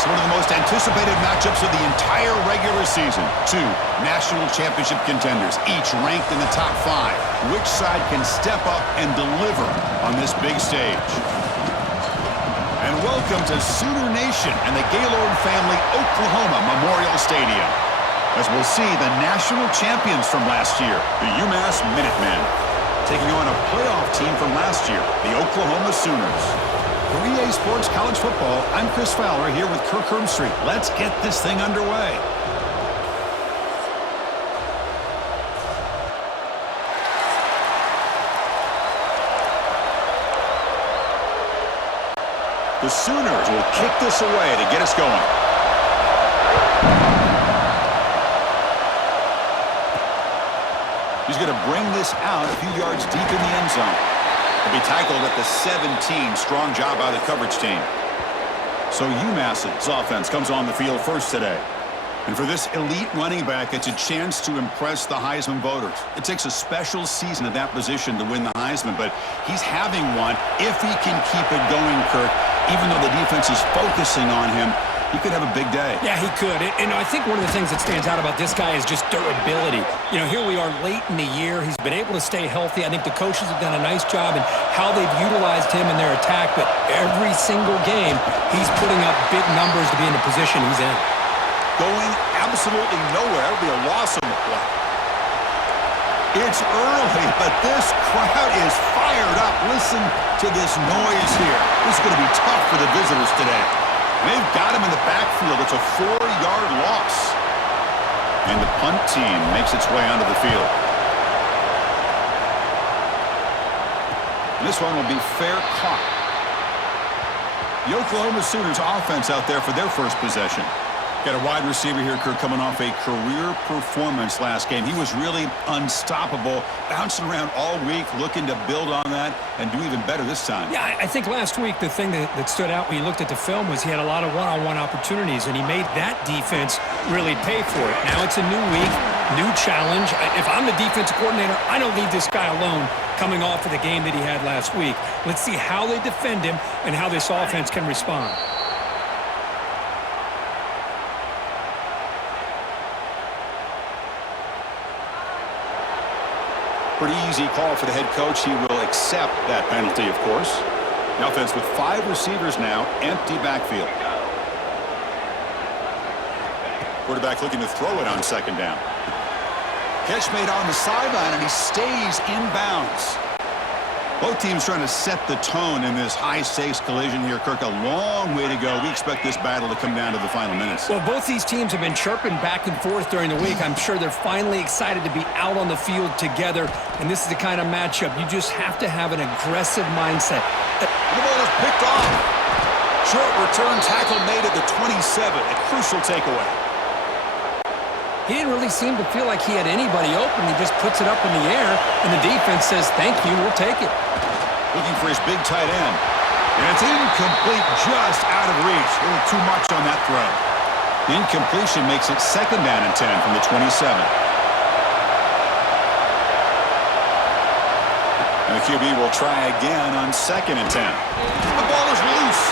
next. One of the most anticipated matchups of the entire regular season. Two national championship contenders, each ranked in the top 5. Which side can step up and deliver on this big stage? And welcome to Sooner Nation and the Gaylord Family Oklahoma Memorial Stadium, as we'll see the national champions from last year, the UMass Minutemen, taking on a playoff team from last year, the Oklahoma Sooners. For EA Sports College Football, I'm Chris Fowler here with Kirk Hermstreet. Let's get this thing underway. The Sooners will kick this away to get us going. He's going to bring this out a few yards deep in the end zone. He'll be tackled at the 17. Strong job by the coverage team. So UMass's offense comes on the field first today. And for this elite running back, it's a chance to impress the Heisman voters. It takes a special season at that position to win the Heisman, but he's having one if he can keep it going, Kirk. Even though the defense is focusing on him, he could have a big day. Yeah, he could. And I think one of the things that stands out about this guy is just durability. You know, here we are late in the year. He's been able to stay healthy. I think the coaches have done a nice job in how they've utilized him in their attack. But every single game, he's putting up big numbers to be in the position he's in. Going absolutely nowhere. It'll be a loss on the play. It's early, but this crowd is fired up. Listen to this noise here. This is going to be tough for the visitors today. They've got him in the backfield. It's a 4-yard loss. And the punt team makes its way onto the field. This one will be fair caught. The Oklahoma Sooners offense out there for their first possession. Got a wide receiver here, Kirk, coming off a career performance last game. He was really unstoppable, bouncing around all week, looking to build on that and do even better this time. Yeah, I think last week the thing that stood out when you looked at the film was he had a lot of one-on-one opportunities, and he made that defense really pay for it. Now it's a new week, new challenge. If I'm the defensive coordinator, I don't leave this guy alone coming off of the game that he had last week. Let's see how they defend him and how this offense can respond. Pretty easy call for the head coach. He will accept that penalty, of course. The offense with 5 receivers now, empty backfield. Quarterback looking to throw it on second down. Catch made on the sideline, and he stays in bounds. Both teams trying to set the tone in this high-stakes collision here, Kirk. A long way to go. We expect this battle to come down to the final minutes. Well, both these teams have been chirping back and forth during the week. I'm sure they're finally excited to be out on the field together, and this is the kind of matchup you just have to have an aggressive mindset. The ball is picked off. Short return tackle made at the 27. A crucial takeaway. He didn't really seem to feel like he had anybody open. He just puts it up in the air, and the defense says, thank you, we'll take it. Looking for his big tight end. And it's incomplete, just out of reach. A little too much on that throw. The incompletion makes it 2nd down and 10 from the 27. And the QB will try again on 2nd and 10. The ball is loose.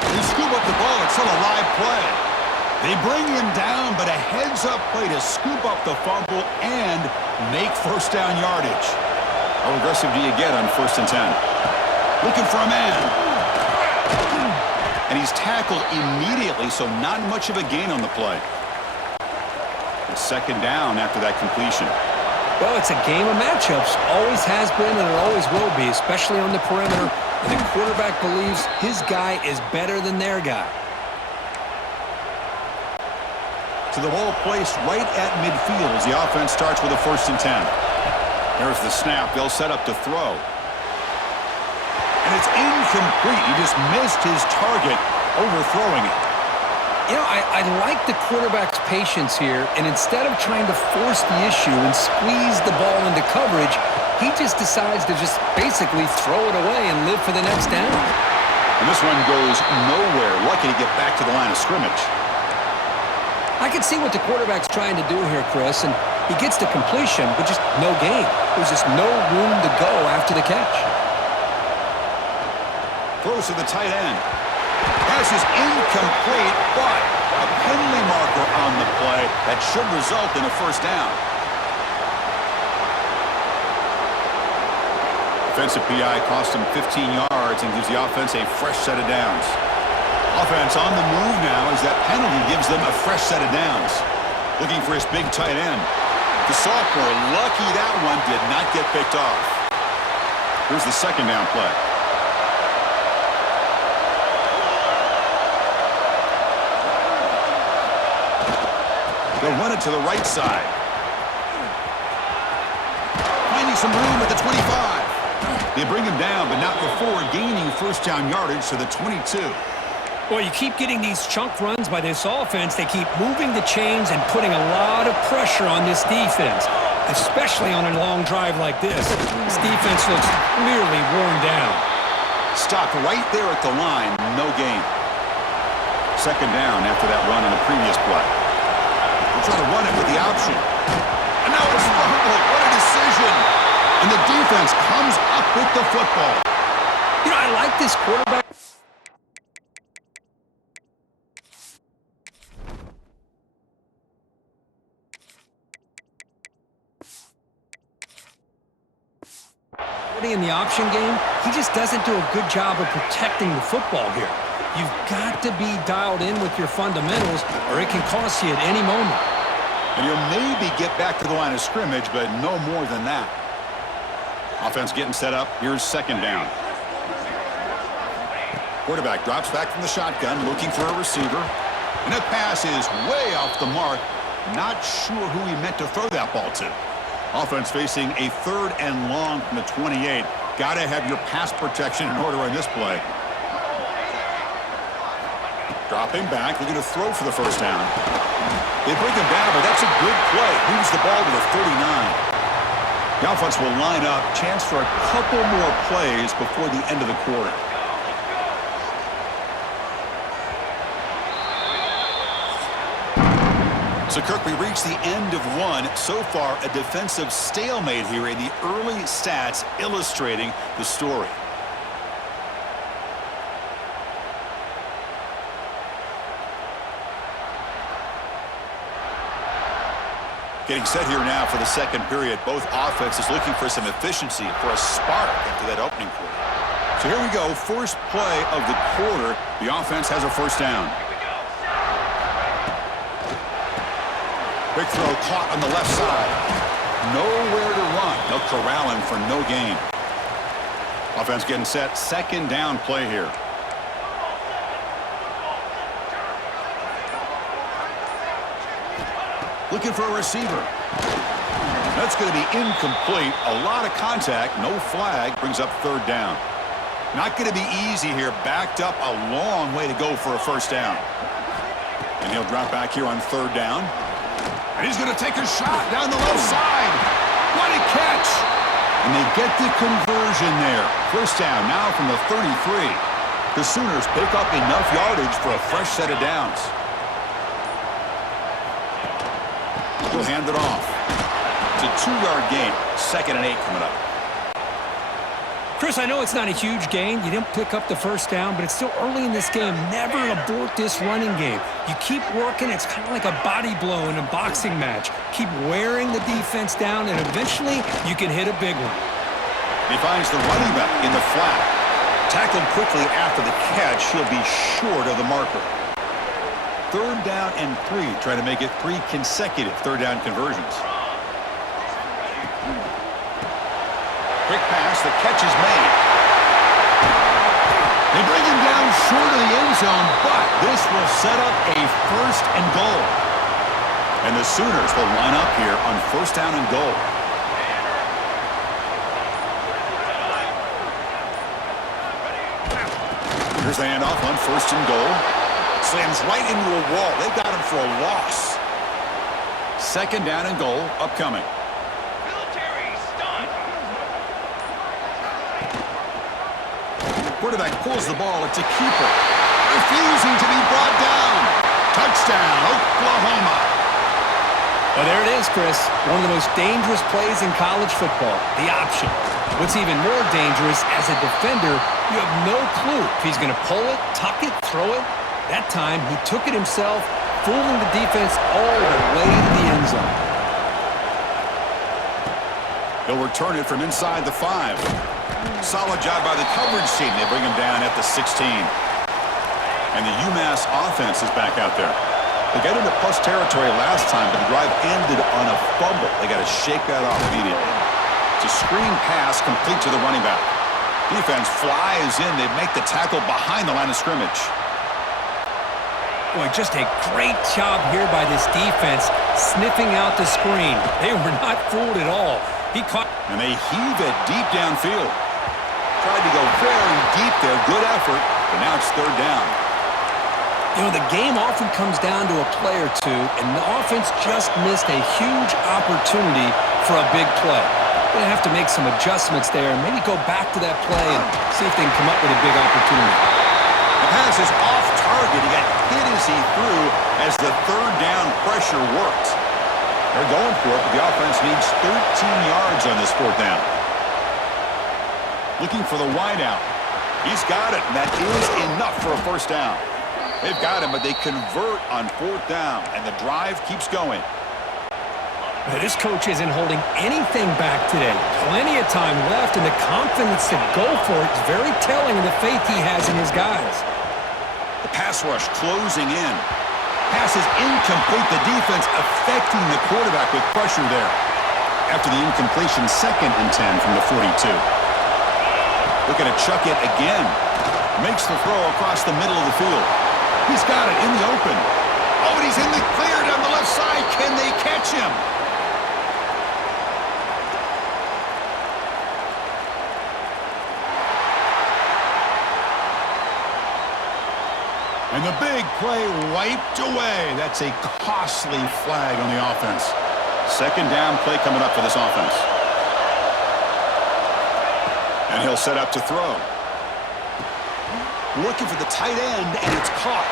They scoop up the ball. It's still a live play. They bring him down, but a heads-up play to scoop up the fumble and make first down yardage. How aggressive do you get on 1st and 10? Looking for a man. And he's tackled immediately, so not much of a gain on the play. It's 2nd down after that completion. Well, it's a game of matchups. Always has been, and it always will be, especially on the perimeter. And the quarterback believes his guy is better than their guy. To the ball placed right at midfield as the offense starts with a 1st and 10. There's the snap. They'll set up to throw. And it's incomplete. He just missed his target, overthrowing it. You know, I like the quarterback's patience here, and instead of trying to force the issue and squeeze the ball into coverage, he just decides to just basically throw it away and live for the next down. And this one goes nowhere. Lucky to get back to the line of scrimmage. I can see what the quarterback's trying to do here, Chris, and he gets the completion, but just no gain. There's just no room to go after the catch. Throws to the tight end. pass is incomplete, but a penalty marker on the play that should result in a first down. Defensive PI cost him 15 yards and gives the offense a fresh set of downs. Offense on the move now as that penalty gives them a fresh set of downs. Looking for his big tight end. The sophomore, lucky that one did not get picked off. Here's the second down play. They'll run it to the right side. Finding some room at the 25. They bring him down, but not before gaining first down yardage to the 22. Well, you keep getting these chunk runs by this offense. They keep moving the chains and putting a lot of pressure on this defense, especially on a long drive like this. This defense looks clearly worn down. Stopped right there at the line, no gain. Second down after that run on the previous play. They'll try to run it with the option. And now it's fumbled. What a decision. And the defense comes up with the football. You know, I like this quarterback. In the option game, he just doesn't do a good job of protecting the football here. You've got to be dialed in with your fundamentals, or it can cost you at any moment. And you'll maybe get back to the line of scrimmage, but no more than that. Offense getting set up. Here's second down. Quarterback drops back from the shotgun, looking for a receiver. And that pass is way off the mark. Not sure who he meant to throw that ball to. Offense facing a third and long from the 28. Got to have your pass protection in order on this play. Dropping back, looking to throw for the first down. They bring him down, but that's a good play. Moves the ball to the 39. The offense will line up. Chance for a couple more plays before the end of the quarter. So, Kirk, we reach the end of one. So far, a defensive stalemate here in the early stats illustrating the story. Getting set here now for the second period. Both offenses looking for some efficiency, for a spark after that opening quarter. So here we go. First play of the quarter. The offense has a first down. Quick throw caught on the left side. Nowhere to run. They'll corral him for no gain. Offense getting set. Second down play here. Looking for a receiver. That's going to be incomplete. A lot of contact. No flag. Brings up third down. Not going to be easy here. Backed up a long way to go for a first down. And he'll drop back here on third down. And he's going to take a shot down the left side. What a catch. And they get the conversion there. First down now from the 33. The Sooners pick up enough yardage for a fresh set of downs. He'll hand it off. It's a 2-yard gain. 2nd and 8 coming up. Chris, I know it's not a huge gain. You didn't pick up the first down, but it's still early in this game. Never abort this running game. You keep working. It's kind of like a body blow in a boxing match. Keep wearing the defense down, and eventually you can hit a big one. He finds the running back in the flat. Tackled quickly after the catch. He'll be short of the marker. Third down and 3. Trying to make it 3 consecutive third down conversions. Quick pass, the catch is made. They bring him down short of the end zone, but this will set up a first and goal. And the Sooners will line up here on first down and goal. Here's the handoff on first and goal. Slams right into a wall. They got him for a loss. Second down and goal upcoming. Quarterback pulls the ball. It's a keeper. Refusing to be brought down. Touchdown, Oklahoma. Well, there it is, Chris. One of the most dangerous plays in college football, the option. What's even more dangerous, as a defender, you have no clue if he's going to pull it, tuck it, throw it. That time, he took it himself, fooling the defense all the way to the end zone. He'll return it from inside the 5. Solid job by the coverage team. They bring him down at the 16. And the UMass offense is back out there. They got into plus territory last time, but the drive ended on a fumble. They got to shake that off immediately. It's a screen pass complete to the running back. Defense flies in. They make the tackle behind the line of scrimmage. Boy, just a great job here by this defense, sniffing out the screen. They were not fooled at all. He caught, and they heave it deep downfield. Tried to go very deep there. Good effort, but now it's third down. You know, the game often comes down to a play or two, and the offense just missed a huge opportunity for a big play. Going to have to make some adjustments there and maybe go back to that play and see if they can come up with a big opportunity. The pass is off target. He got hit as he threw as the third down pressure worked. They're going for it, but the offense needs 13 yards on this fourth down. Looking for the wideout. He's got it, and that is enough for a first down. They've got him, but they convert on fourth down, and the drive keeps going. Now, this coach isn't holding anything back today. Plenty of time left, and the confidence to go for it is very telling of the faith he has in his guys. The pass rush closing in. Pass is incomplete. The defense affecting the quarterback with pressure there. After the incompletion, 2nd and 10 from the 42. Looking to chuck it again. Makes the throw across the middle of the field. He's got it in the open. Oh, and he's in the clear down the left side. Can they catch him? And the big play wiped away. That's a costly flag on the offense. Second down play coming up for this offense. And he'll set up to throw. Looking for the tight end, and it's caught.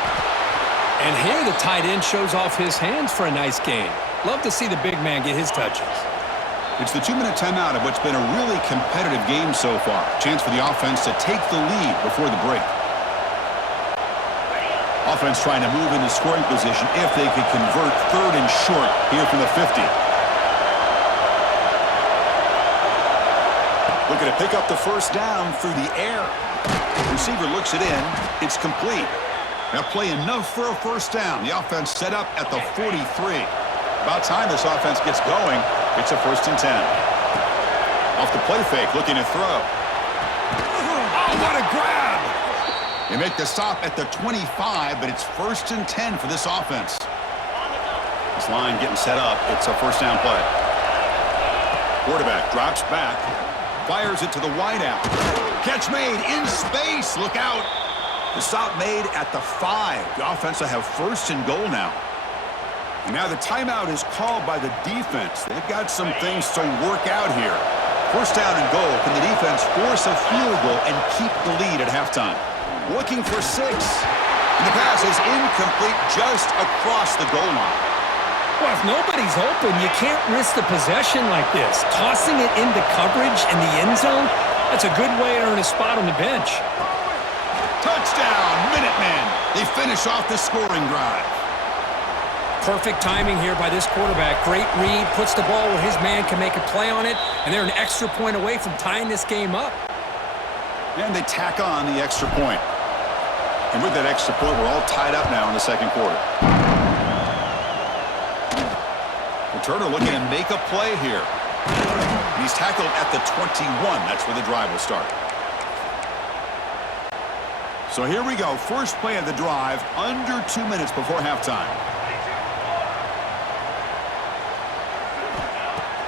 And here the tight end shows off his hands for a nice gain. Love to see the big man get his touches. It's the 2-minute timeout of what's been a really competitive game so far. Chance for the offense to take the lead before the break. Offense trying to move into scoring position if they could convert third and short here from the 50. Looking to pick up the first down through the air. Receiver looks it in. It's complete. That play enough for a first down. The offense set up at the 43. About time this offense gets going. It's a 1st and 10. Off the play fake, looking to throw. Oh, what a grab! They make the stop at the 25, but it's 1st and 10 for this offense. This line getting set up. It's a first down play. Quarterback drops back. Fires it to the wideout. Catch made in space. Look out. The stop made at the 5. The offense will have 1st and goal now. And now the timeout is called by the defense. They've got some things to work out here. First down and goal. Can the defense force a field goal and keep the lead at halftime? Looking for 6. And the pass is incomplete just across the goal line. Well, if nobody's open, you can't risk the possession like this. Tossing it into coverage in the end zone, that's a good way to earn a spot on the bench. Touchdown, Minutemen. They finish off the scoring drive. Perfect timing here by this quarterback. Great read, puts the ball where his man can make a play on it, and they're an extra point away from tying this game up. And they tack on the extra point. And with that extra point, we're all tied up now in the second quarter. Turner looking to make a play here. And he's tackled at the 21. That's where the drive will start. So here we go. First play of the drive, under 2 minutes before halftime.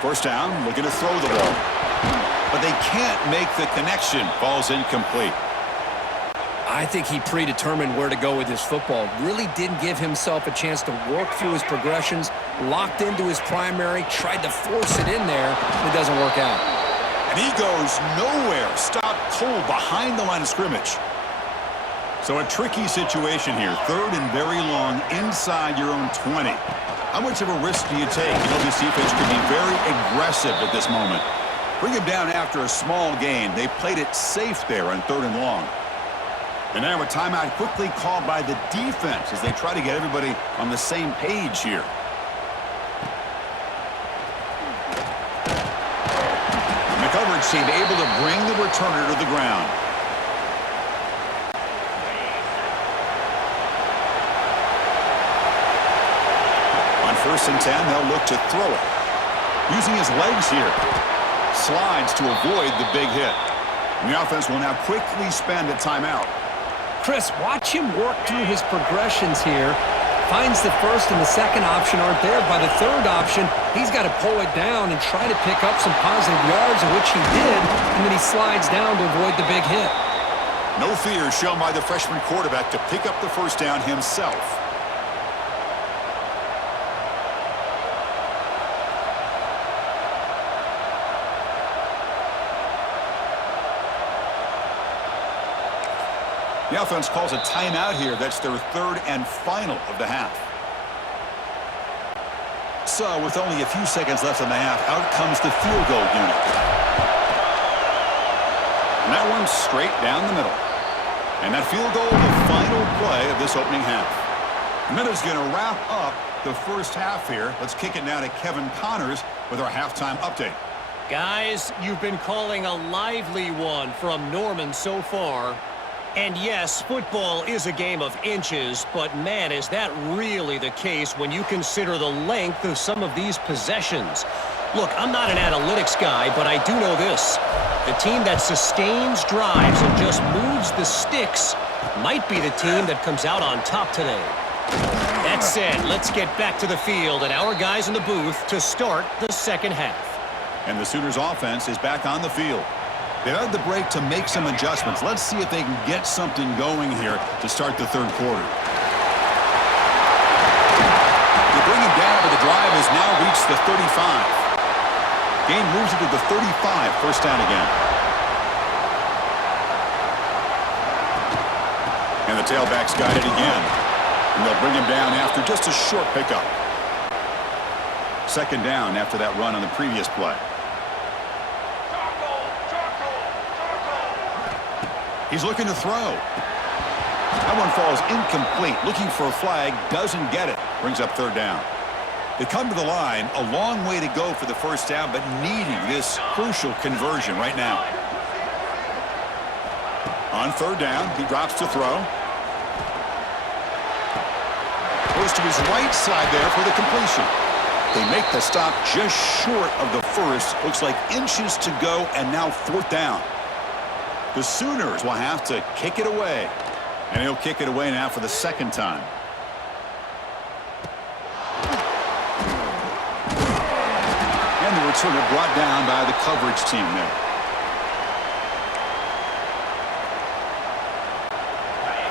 First down, looking to throw the ball. But they can't make the connection. Ball's incomplete. I think he predetermined where to go with his football. Really didn't give himself a chance to work through his progressions, locked into his primary, tried to force it in there, and it doesn't work out. And he goes nowhere. Stopped cold behind the line of scrimmage. So a tricky situation here. 3rd and very long inside your own 20. How much of a risk do you take? You know, this defense could be very aggressive at this moment. Bring him down after a small gain. They played it safe there on 3rd and long. And now a timeout quickly called by the defense as they try to get everybody on the same page here. The coverage team able to bring the returner to the ground. On 1st and 10, they'll look to throw it. Using his legs here. Slides to avoid the big hit. And the offense will now quickly spend a timeout. Chris, watch him work through his progressions here. Finds the first and the second option aren't there. By the third option, he's got to pull it down and try to pick up some positive yards, of which he did, and then he slides down to avoid the big hit. No fear shown by the freshman quarterback to pick up the first down himself. The offense calls a timeout here. That's their 3rd and final of the half. So with only a few seconds left in the half, out comes the field goal unit. And that one's straight down the middle. And that field goal, the final play of this opening half. And that is going to wrap up the first half here. Let's kick it now to Kevin Connors with our halftime update. Guys, you've been calling a lively one from Norman so far. And yes, football is a game of inches, but man, is that really the case when you consider the length of some of these possessions. Look, I'm not an analytics guy, but I do know this. The team that sustains drives and just moves the sticks might be the team that comes out on top today. That said, let's get back to the field and our guys in the booth to start the second half. And the Sooners offense is back on the field. They had the break to make some adjustments. Let's see if they can get something going here to start the 3rd quarter. They bring him down, but the drive has now reached the 35. Gain moves it to the 35, first down again. And the tailback's got it again. And they'll bring him down after just a short pickup. 2nd down after that run on the previous play. He's looking to throw. That one falls incomplete. Looking for a flag, doesn't get it. Brings up 3rd down. They come to the line, a long way to go for the first down, but needing this crucial conversion right now. On 3rd down, he drops to throw. Goes to his right side there for the completion. They make the stop just short of the first. Looks like inches to go, and now 4th down. The Sooners will have to kick it away. And he'll kick it away now for the 2nd time. And the returner brought down by the coverage team there.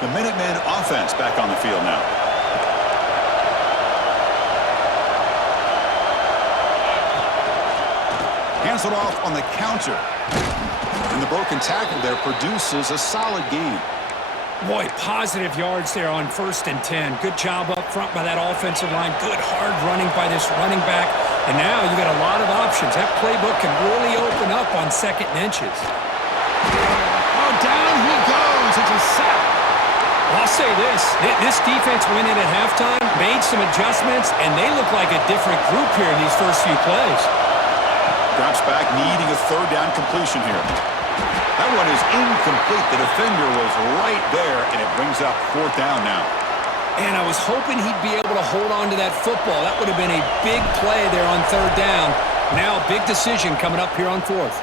The Minutemen offense back on the field now. Hands it off on the counter. And the broken tackle there produces a solid gain. Boy, positive yards there on 1st and 10. Good job up front by that offensive line. Good hard running by this running back. And now you got a lot of options. That playbook can really open up on 2nd and inches. Oh, down he goes. It's a sack. I'll say this defense went in at halftime, made some adjustments, and they look like a different group here in these first few plays. Drops back, needing a 3rd down completion here. That one is incomplete. The defender was right there, and it brings up 4th down now. And I was hoping he'd be able to hold on to that football. That would have been a big play there on 3rd down. Now a big decision coming up here on 4th.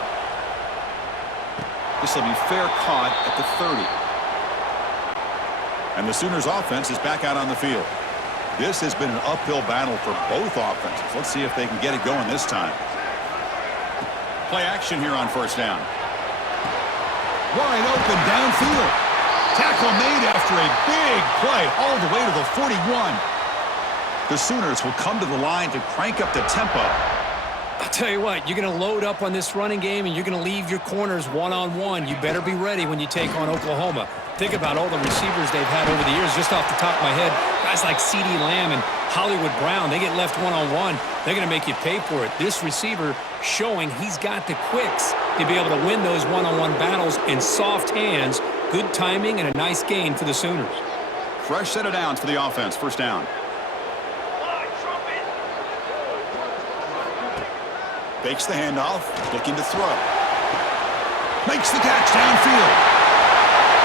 This will be fair caught at the 30. And the Sooners offense is back out on the field. This has been an uphill battle for both offenses. Let's see if they can get it going this time. Play action here on 1st down. Wide open downfield. Tackle made after a big play all the way to the 41. The Sooners will come to the line to crank up the tempo. I'll tell you what, you're going to load up on this running game and you're going to leave your corners one-on-one. You better be ready when you take on Oklahoma. Think about all the receivers they've had over the years. Just off the top of my head, Guys like CeeDee Lamb and Hollywood Brown, they get left one-on-one. They're going to make you pay for it. This receiver showing he's got the quicks to be able to win those one-on-one battles in soft hands. Good timing and a nice gain for the Sooners. Fresh set of downs for the offense. First down. Fakes the handoff, looking to throw. Makes the catch downfield.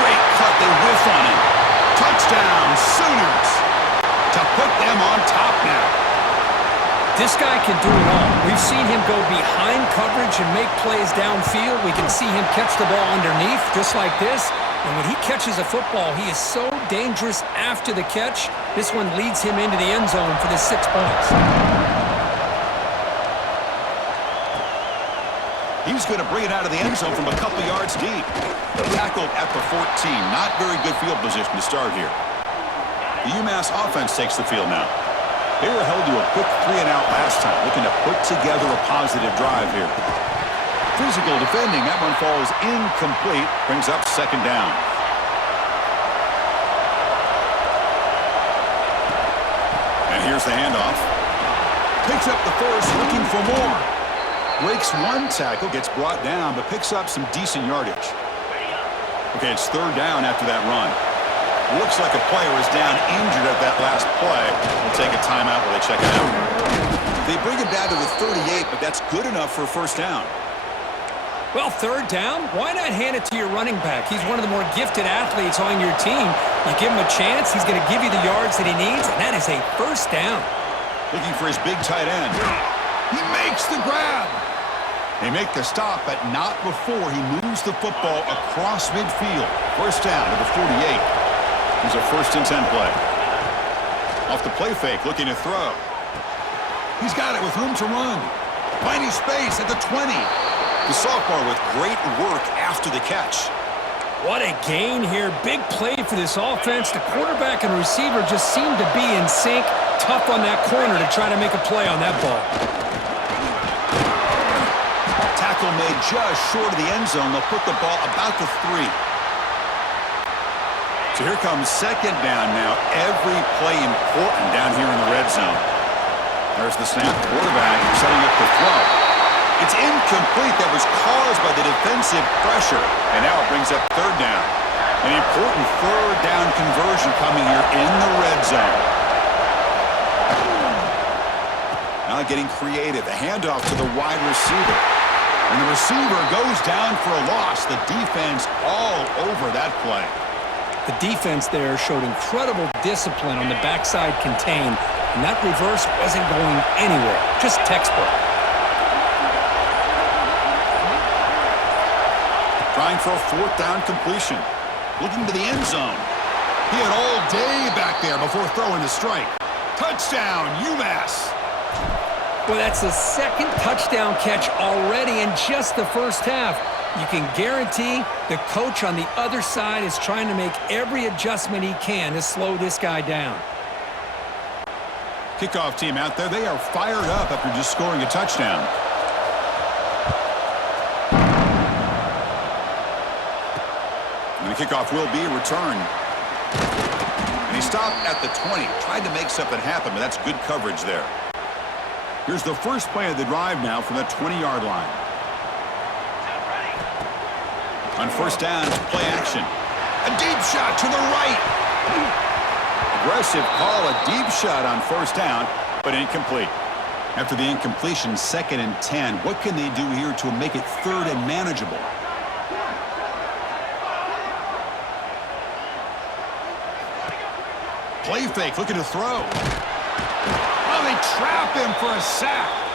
Great cut, they whiff on him. Touchdown, Sooners. To put them on top now. This guy can do it all. We've seen him go behind coverage and make plays downfield. We can see him catch the ball underneath, just like this. And when he catches a football, he is so dangerous after the catch. This one leads him into the end zone for the 6 points. He's going to bring it out of the end zone from a couple yards deep. Tackled at the 14. Not very good field position to start here. The UMass offense takes the field now. They were held to a quick 3-and-out last time, looking to put together a positive drive here. Physical defending. That one falls incomplete. Brings up second down. And here's the handoff. Picks up the first, looking for more. Breaks one tackle, gets brought down, but picks up some decent yardage. Okay, it's third down after that run. Looks like a player is down injured at that last play. We'll take a timeout while they check it out. They bring it down to the 38, but that's good enough for a first down. Well, third down, why not hand it to your running back? He's one of the more gifted athletes on your team. You give him a chance, he's going to give you the yards that he needs, and that is a first down. Looking for his big tight end. He makes the grab. They make the stop, but not before he moves the football across midfield. First down to the 48. Here's a 1st and 10 play. Off the play fake, looking to throw. He's got it with room to run. Finding space at the 20. The sophomore with great work after the catch. What a gain here. Big play for this offense. The quarterback and receiver just seem to be in sync. Tough on that corner to try to make a play on that ball. Tackle made just short of the end zone. They'll put the ball about the 3. So here comes second down now. Every play important down here in the red zone. There's the snap. Quarterback setting up the throw. It's incomplete. That was caused by the defensive pressure. And now it brings up third down. An important third down conversion coming here in the red zone. Now getting creative. A handoff to the wide receiver. And the receiver goes down for a loss. The defense all over that play. The defense there showed incredible discipline on the backside contain, and that reverse wasn't going anywhere. Just textbook. Trying for a 4th down completion. Looking to the end zone. He had all day back there before throwing the strike. Touchdown, UMass. Well, that's the 2nd touchdown catch already in just the first half. You can guarantee the coach on the other side is trying to make every adjustment he can to slow this guy down. Kickoff team out there, they are fired up after just scoring a touchdown. And the kickoff will be returned. And he stopped at the 20. Tried to make something happen, but that's good coverage there. Here's the first play of the drive now from the 20-yard line. On first down, play action. A deep shot to the right. Aggressive call, a deep shot on first down, but incomplete. After the incompletion, 2nd and 10. What can they do here to make it 3rd and manageable? Play fake, looking to throw. Oh, they trap him for a sack.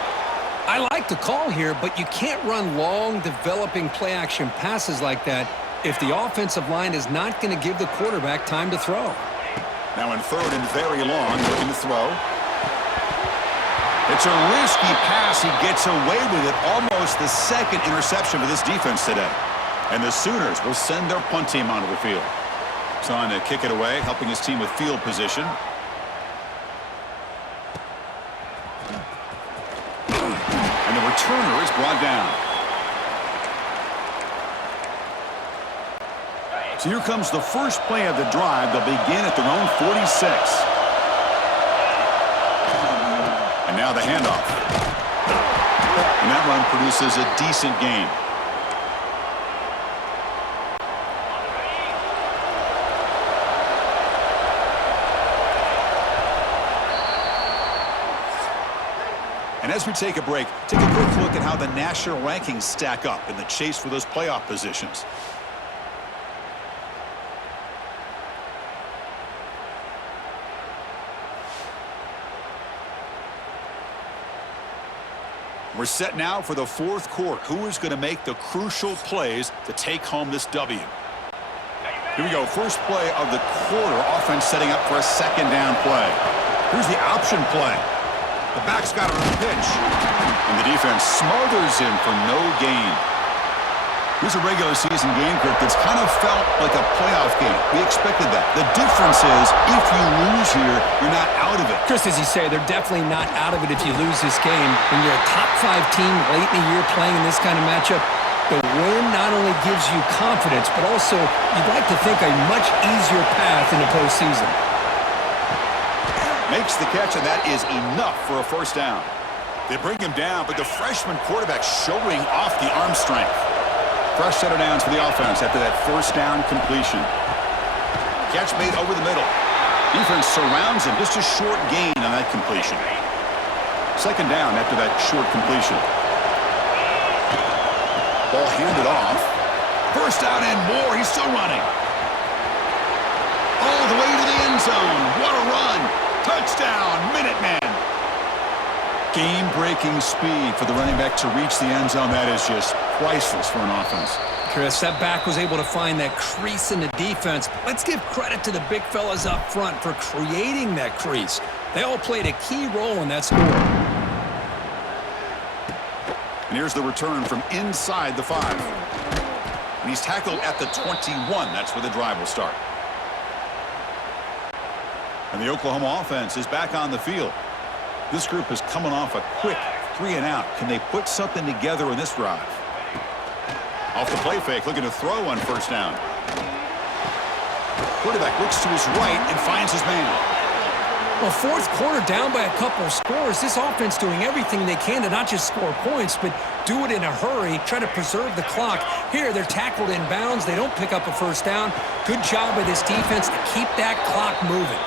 I like the call here, but you can't run long, developing play-action passes like that if the offensive line is not going to give the quarterback time to throw. Now in 3rd and very long, looking to throw. It's a risky pass. He gets away with it. Almost the 2nd interception for this defense today. And the Sooners will send their punt team onto the field. Trying to kick it away, helping his team with field position. And the returner is brought down. So here comes the first play of the drive. They'll begin at their own 46. And now the handoff. And that run produces a decent gain. And as we take a break, take a quick look at how the national rankings stack up in the chase for those playoff positions. We're set now for the fourth quarter. Who is going to make the crucial plays to take home this W? Here we go. First play of the quarter. Offense setting up for a second down play. Here's the option play. The back's got it on the pitch. And the defense smothers him for no gain. Here's a regular season game, Kirk, that's kind of felt like a playoff game. We expected that. The difference is if you lose here, you're not out of it. Just as you say, they're definitely not out of it if you lose this game. When you're a top-5 team late in the year playing in this kind of matchup, the win not only gives you confidence, but also you'd like to think a much easier path in the postseason. Makes the catch, and that is enough for a first down. They bring him down, but the freshman quarterback showing off the arm strength. Fresh set of downs for the offense after that first down completion. Catch made over the middle. Defense surrounds him. Just a short gain on that completion. Second down after that short completion. Ball handed off. First down and more. He's still running. All the way to the end zone. What a run. Touchdown, Minuteman. Game-breaking speed for the running back to reach the end zone. That is just priceless for an offense. Chris, that back was able to find that crease in the defense. Let's give credit to the big fellas up front for creating that crease. They all played a key role in that score. And here's the return from inside the 5. And he's tackled at the 21. That's where the drive will start. And the Oklahoma offense is back on the field. This group is coming off a quick 3-and-out. Can they put something together in this drive? Off the play fake, looking to throw on first down. Quarterback looks to his right and finds his man. Well, fourth quarter down by a couple of scores. This offense doing everything they can to not just score points, but do it in a hurry, try to preserve the clock. Here, they're tackled in bounds. They don't pick up a first down. Good job by this defense to keep that clock moving.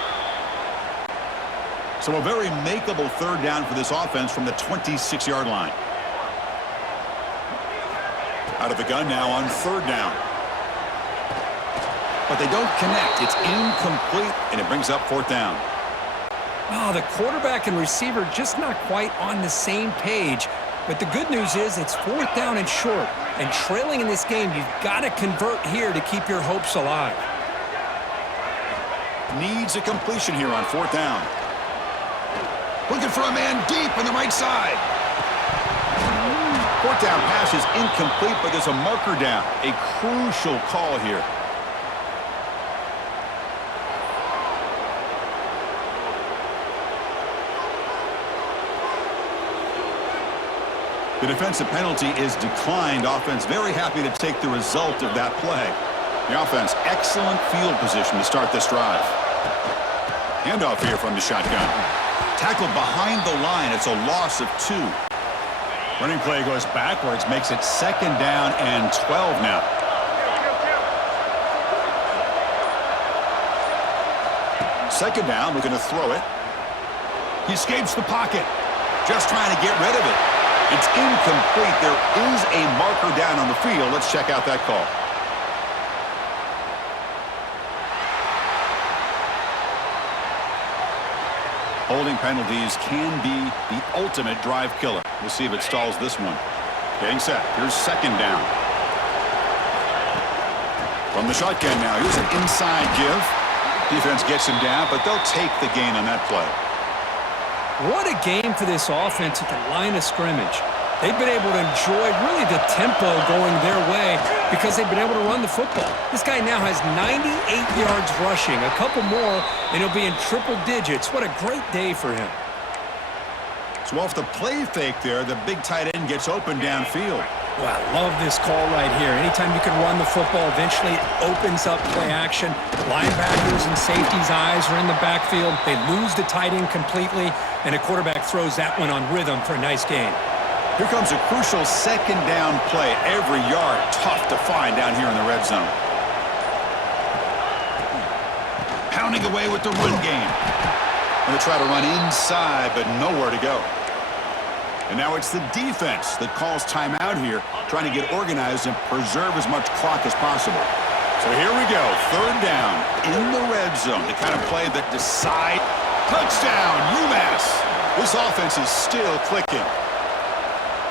So a very makeable third down for this offense from the 26-yard line. Out of the gun now on third down. But they don't connect. It's incomplete, and it brings up fourth down. Oh, the quarterback and receiver just not quite on the same page. But the good news is it's fourth down and short. And trailing in this game, you've got to convert here to keep your hopes alive. Needs a completion here on fourth down. Looking for a man deep on the right side. Fourth down pass is incomplete, but there's a marker down. A crucial call here. The defensive penalty is declined. Offense very happy to take the result of that play. The offense, excellent field position to start this drive. Handoff here from the shotgun. Tackled behind the line. It's a loss of 2. Running play goes backwards, makes it second down and 12 now. Second down, looking to throw it. He escapes the pocket. Just trying to get rid of it. It's incomplete. There is a marker down on the field. Let's check out that call. Holding penalties can be the ultimate drive killer. We'll see if it stalls this one. Getting set. Here's second down. From the shotgun now. Here's an inside give. Defense gets him down, but they'll take the gain on that play. What a game for this offense at the line of scrimmage. They've been able to enjoy really the tempo going their way because they've been able to run the football. This guy now has 98 yards rushing. A couple more, and he'll be in triple digits. What a great day for him. So off the play fake there, the big tight end gets open downfield. Well, I love this call right here. Anytime you can run the football, eventually it opens up play action. Linebackers and safeties' eyes are in the backfield. They lose the tight end completely, and a quarterback throws that one on rhythm for a nice gain. Here comes a crucial second down play. Every yard tough to find down here in the red zone. Pounding away with the run game. Going to try to run inside, but nowhere to go. And now it's the defense that calls timeout here, trying to get organized and preserve as much clock as possible. So here we go, third down in the red zone, the kind of play that decide. Touchdown, UMass. This offense is still clicking.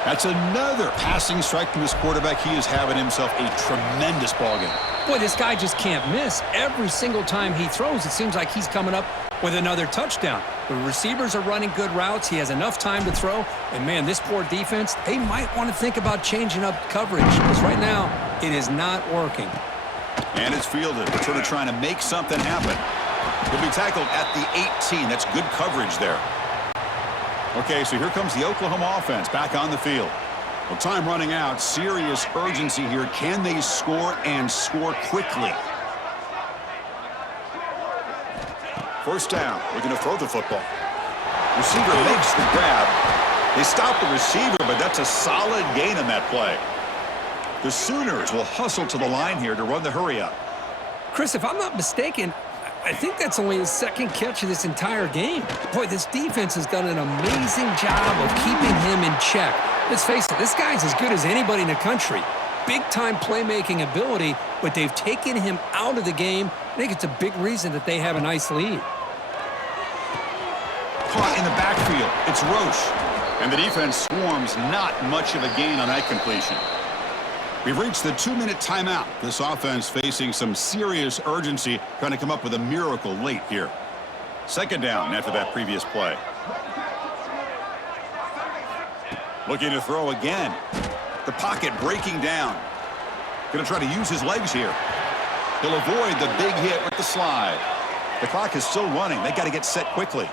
That's another passing strike from this quarterback. He is having himself a tremendous ballgame. Boy, this guy just can't miss. Every single time he throws, it seems like he's coming up with another touchdown. The receivers are running good routes. He has enough time to throw. And, man, this poor defense, they might want to think about changing up coverage because right now it is not working. And it's fielded. They're sort of trying to make something happen. He'll be tackled at the 18. That's good coverage there. Okay, so here comes the Oklahoma offense back on the field. Well, time running out. Serious urgency here. Can they score and score quickly? First down. Looking to throw the football. Receiver makes the grab. They stop the receiver, but that's a solid gain on that play. The Sooners will hustle to the line here to run the hurry up. Chris, if I'm not mistaken, I think that's only his second catch of this entire game. Boy, this defense has done an amazing job of keeping him in check. Let's face it, this guy's as good as anybody in the country. Big-time playmaking ability, but they've taken him out of the game. I think it's a big reason that they have a nice lead. Caught in the backfield. It's Roche. And the defense swarms. Not much of a gain on that completion. We've reached the 2-minute timeout. This offense facing some serious urgency, trying to come up with a miracle late here. Second down after that previous play. Looking to throw again. The pocket breaking down. Going to try to use his legs here. He'll avoid the big hit with the slide. The clock is still running. They got to get set quickly.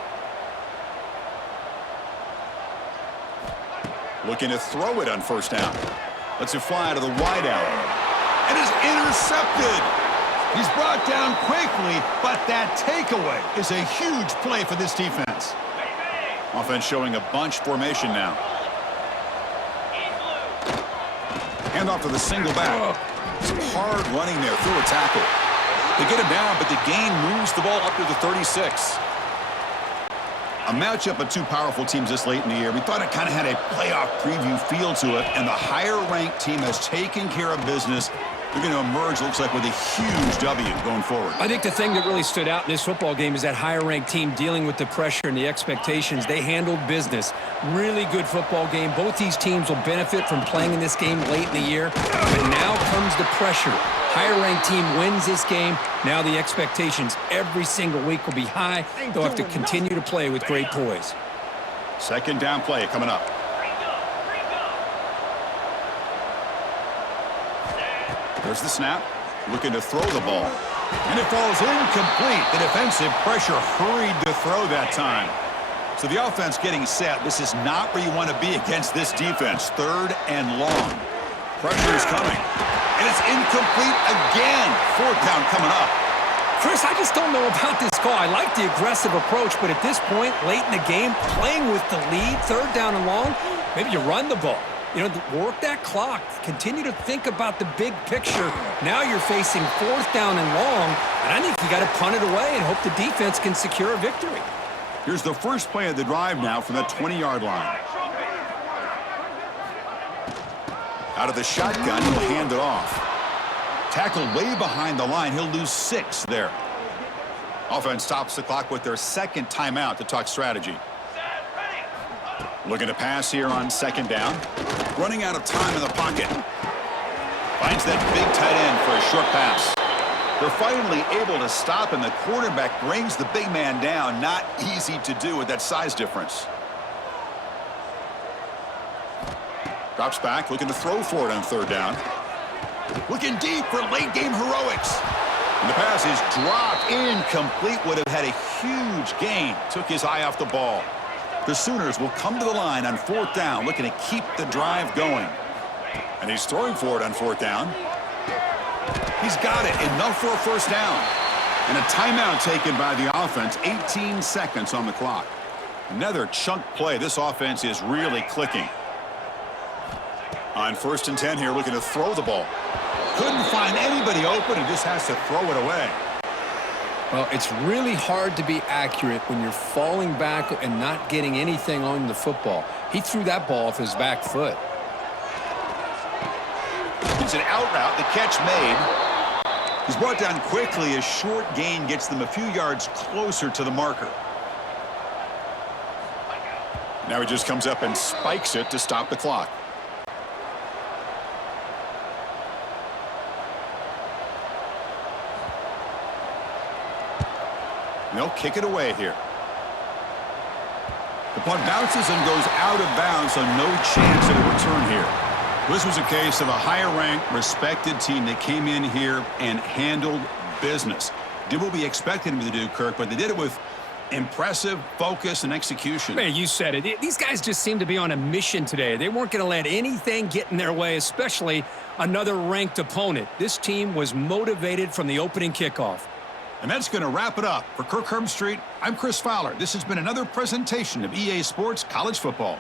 Looking to throw it on first down. Lets it fly to the wideout. And is intercepted. He's brought down quickly, but that takeaway is a huge play for this defense. Offense showing a bunch formation now. Hand off to the single back. Some hard running there through a tackle. They get him down, but the gain moves the ball up to the 36. A matchup of two powerful teams this late in the year. We thought it kind of had a playoff preview feel to it, and the higher-ranked team has taken care of business. They're going to emerge, looks like, with a huge W going forward. I think the thing that really stood out in this football game is that higher-ranked team dealing with the pressure and the expectations. They handled business. Really good football game. Both these teams will benefit from playing in this game late in the year. But now comes the pressure. Higher-ranked team wins this game. Now the expectations every single week will be high. They'll have to continue to play with great poise. Second down play coming up. There's the snap. Looking to throw the ball. And it falls incomplete. The defensive pressure hurried to throw that time. So the offense getting set. This is not where you want to be against this defense. Third and long. Pressure is coming. And it's incomplete again. Fourth down coming up. Chris, I just don't know about this call. I like the aggressive approach, but at this point, late in the game, playing with the lead, third down and long, maybe you run the ball. You know, work that clock. Continue to think about the big picture. Now you're facing fourth down and long, and I think you got to punt it away and hope the defense can secure a victory. Here's the first play of the drive now from the 20-yard line. Out of the shotgun, he'll hand it off. Tackled way behind the line. He'll lose 6 there. Offense stops the clock with their second timeout to talk strategy. Looking to pass here on second down. Running out of time in the pocket. Finds that big tight end for a short pass. They're finally able to stop, and the quarterback brings the big man down. Not easy to do with that size difference. Drops back, looking to throw for it on third down. Looking deep for late game heroics. And the pass is dropped incomplete. Would have had a huge gain. Took his eye off the ball. The Sooners will come to the line on fourth down, looking to keep the drive going. And he's throwing for it on 4th down. He's got it. Enough for a 1st down. And a timeout taken by the offense. 18 seconds on the clock. Another chunk play. This offense is really clicking. On 1st and 10 here, looking to throw the ball. Couldn't find anybody open and just has to throw it away. Well, it's really hard to be accurate when you're falling back and not getting anything on the football. He threw that ball off his back foot. It's an out route. The catch made. He's brought down quickly. A short gain gets them a few yards closer to the marker. Now he just comes up and spikes it to stop the clock. They'll kick it away here. The punt bounces and goes out of bounds, so no chance of a return here. This was a case of a higher-ranked, respected team that came in here and handled business. Did what we expected them to do, Kirk, but they did it with impressive focus and execution. Man, you said it. These guys just seem to be on a mission today. They weren't going to let anything get in their way, especially another ranked opponent. This team was motivated from the opening kickoff. And that's going to wrap it up. For Kirk Herbstreit, I'm Chris Fowler. This has been another presentation of EA Sports College Football.